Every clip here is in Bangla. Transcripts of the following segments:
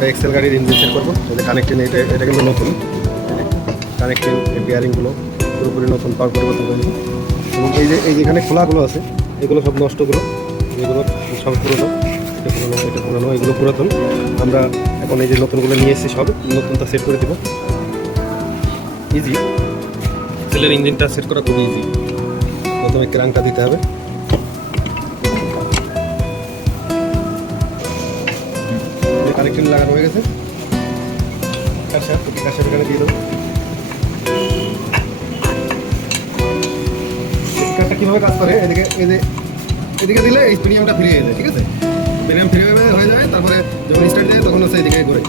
আমরা এক্সেল গাড়ির ইঞ্জিন সেট করবো। এটা কানেক্টিং, এটা কিন্তু নতুন কানেক্টিং, এই বিয়ারিংগুলো পুরোপুরি নতুন পাওয়ার পরিবর্তন করেছি। এবং এই যেখানে খোলাগুলো আছে এগুলো সব নষ্টগুলো, এগুলো সব পুরোনো, এটা পুরোনো, এগুলো পুরাতন। আমরা এখন এই যে নতুনগুলো নিয়ে এসেছি, সব নতুনটা সেট করে দেবো। ইজি, এক্সেলের ইঞ্জিনটা সেট করা খুবই ইজি। প্রথমে ক্রাঙ্কটা দিতে হবে, কানেক্টিং লাগানো হয়ে গেছে। কাশার এখানে দিয়ে দেবো। স্পিকারটা কীভাবে কাজ করে, এদিকে দিলে এই প্রিমিয়ামটা ফ্রি হয়ে যায়, ঠিক আছে? প্রিমিয়াম ফ্রি হয়ে যায়, তারপরে যখন স্টার্ট দেয় তখন হচ্ছে এদিকে ঘুরে।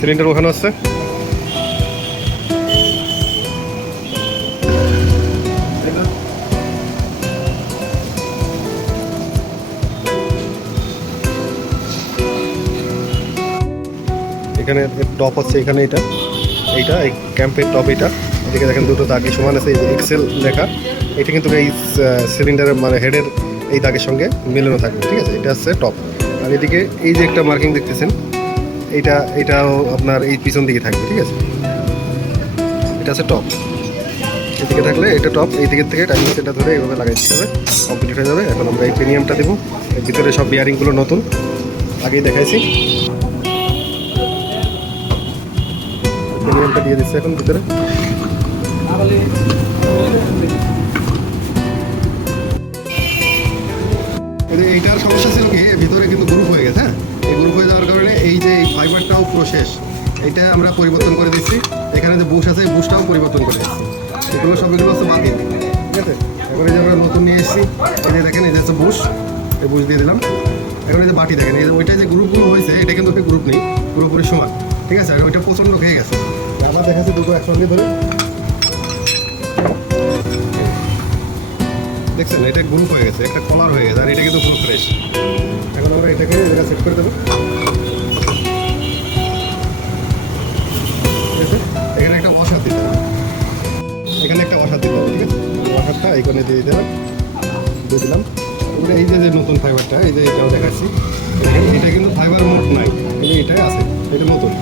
সিলিন্ডার ওখানে আছে। এখানে টপ হচ্ছে, এখানে এইটা এই ক্যাম্পের টপ, এটা এদিকে দেখেন দুটো দাগি সমান আছে, এক্সেল লেখা। এটা কিন্তু এই সিলিন্ডারের মানে হেডের এই দাগের সঙ্গে মিলানো থাকবে, ঠিক আছে? এটা হচ্ছে টপ। আর এদিকে এই যে একটা মার্কিং দেখতেছেন, এটাও আপনার এই পিছন দিকে থাকবে, ঠিক আছে? এটা আছে টপ, এদিকে থাকলে এটা টপ, এই দিকের থেকে টাইমিং সেটটা ধরে এইভাবে লাগাই দিতে হবে, কমপ্লিট হয়ে যাবে। এখন আমরা এই প্রিমিয়ামটা দেবো। এর ভিতরে সব বিয়ারিংগুলো নতুন, আগেই দেখাইছি। প্রিমিয়ামটা দিয়ে দিচ্ছে এখন ভিতরে। এইটার সমস্যা ছিল কি, ভিতরে কিন্তু গ্রুপ হয়ে গেছে। হ্যাঁ, এই গ্রুপ হয়ে যাওয়ার কারণে এই যে ফাইবারটাও পুরো শেষ। এইটা আমরা পরিবর্তন করে দিচ্ছি। এখানে যে বুশ আছে এই বুশটাও পরিবর্তন করে দিচ্ছি। এগুলো হচ্ছে বাতিল, ঠিক আছে? এখন এই যে আমরা নতুন নিয়ে এসেছি, এই যে দেখেন, এই যে হচ্ছে বুশ, এই বুশ দিয়ে দিলাম। এখন এই যে বাটি দেখেন, এই যে ওইটা যে গ্রুপগুলো হয়েছে এটা কিন্তু গ্রুপ নেই, পুরোপুরি সমান, ঠিক আছে? আর ওইটা প্রচণ্ড খেয়ে গেছে। আবার দেখাচ্ছে দুটো একসঙ্গে ধরে, দেখছেন এটা গ্রুপ হয়ে গেছে, একটা কলার হয়ে গেছে, আর এটা কিন্তু ফুল ফ্রেশ। এখন আমরা এটাকে সেট করে দেবো। এখানে একটা ওয়াশার দিতে হবে, এখানে একটা ওয়াশার দিতে হবে, ঠিক আছে? ওয়াশারটা এইখানে দিয়ে দিতে হবে, দিয়ে দিলাম। এবারে এই যে নতুন ফাইবারটা, এই যে এটাও দেখাচ্ছি, এটা কিন্তু ফাইবার মোট নাই, কিন্তু এটাই আছে, এটা নতুন।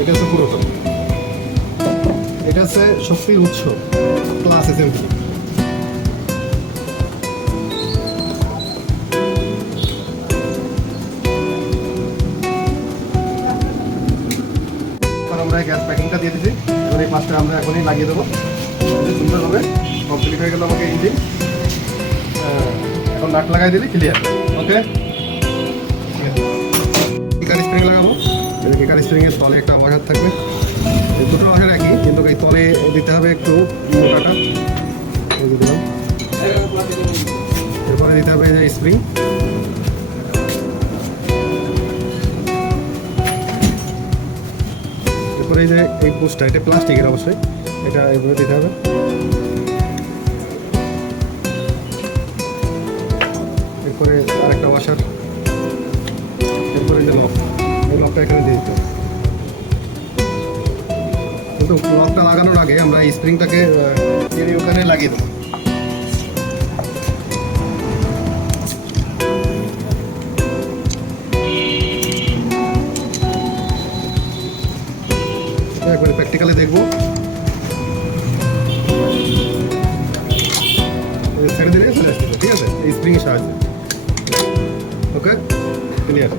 এটা হচ্ছে পুরাতন, এটা হচ্ছে শক্তির উৎস প্লাস এসএমপি। আমরা গ্যাস প্যাকিংটা দিয়ে দিচ্ছি। এবার এই পাঁচটা আমরা এখনই লাগিয়ে দেবো, সুন্দরভাবে কমপ্লিট হয়ে গেল আমাকে ইঞ্জিন। এখন নাট লাগাই দিলে ক্লিয়ার। ওকে, ঠিক আছে। কিকার স্প্রিং লাগাবো। কিকার স্প্রিংয়ের তলে একটা ওয়াশার থাকবে, এই দুটো ওয়াশার একই, কিন্তু এই তলে দিতে হবে একটু মোটাটা, দিলাম। এরপরে দিতে হবে যে স্প্রিং, এরপরে এই যে এই বুশটা, এটা প্লাস্টিকের অবশ্যই, এটা এভাবে দিতে হবে। এরপরে আরেকটা ওয়াশার, এরপরে যে লক, এই লকটা এখানে দিয়ে দিতে হবে। কিন্তু লকটা লাগানোর আগে আমরা এই স্প্রিংটাকে ওখানে লাগিয়ে দেবো। একবারে প্র্যাকটিক্যালি দেখবো, ছেড়ে দিলে চলে আসছে, ঠিক আছে? এই স্প্রিংয়ের সাহায্যে। ওকে, ক্লিয়ার।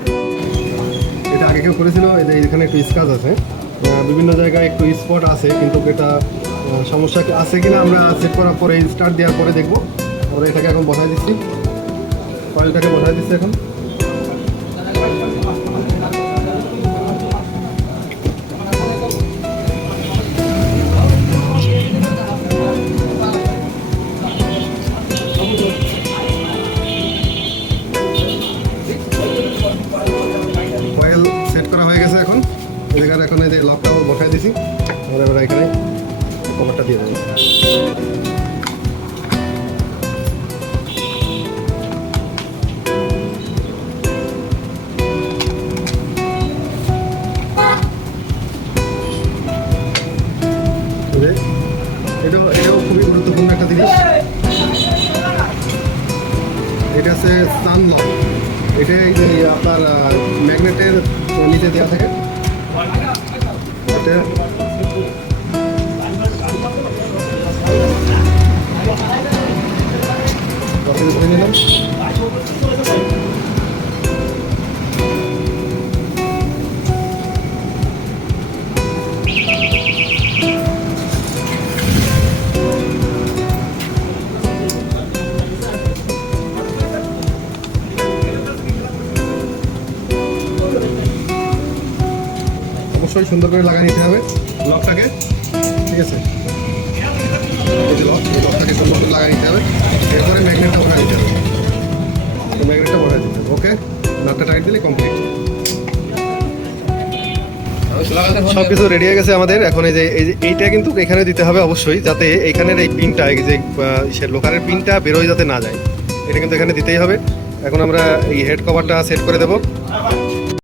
এটা আগে কেউ করেছিল, এখানে একটু স্কাচ আছে, বিভিন্ন জায়গায় একটু স্পট আছে, কিন্তু এটা সমস্যা আছে কিনা আমরা সেট করার পরে, স্টার্ট দেওয়ার পরে দেখবো। আমরা এটাকে এখন বসাই দিচ্ছি, কয়েলটাকে বসাই দিচ্ছি এখন। এখন এই যে লকটাও বসাই দিছি, আমরা এবার এখানে কভারটা দিয়ে দেবো। এটাও খুবই গুরুত্বপূর্ণ একটা জিনিস। এটা হচ্ছে সানলক। এটা এই যে আপনার ম্যাগনেটের নিচে দেওয়া থাকে। এটা ধরে নিলাম। অবশ্যই সুন্দর করে লাগাই নিতে হবে লকটাকে, ঠিক আছে? এই যে লক, এই লকটাকে সুন্দর করে লাগাই নিতে হবে। এরপরে ম্যাগনেটটা ভরা দিতে হবে, ম্যাগনেটটা ভরা দিতে হবে। ওকে, নাটটা টাইট দিলে কমপ্লিট। সব কিছু রেডি হয়ে গেছে আমাদের। এখন এই যে এইটা কিন্তু এখানে দিতে হবে অবশ্যই, যাতে এইখানের এই পিনটা, এই যে সে লোকারের পিনটা বেরোয় যাতে না যায়, এটা কিন্তু এখানে দিতেই হবে। এখন আমরা এই হেড কভারটা সেট করে দেবো।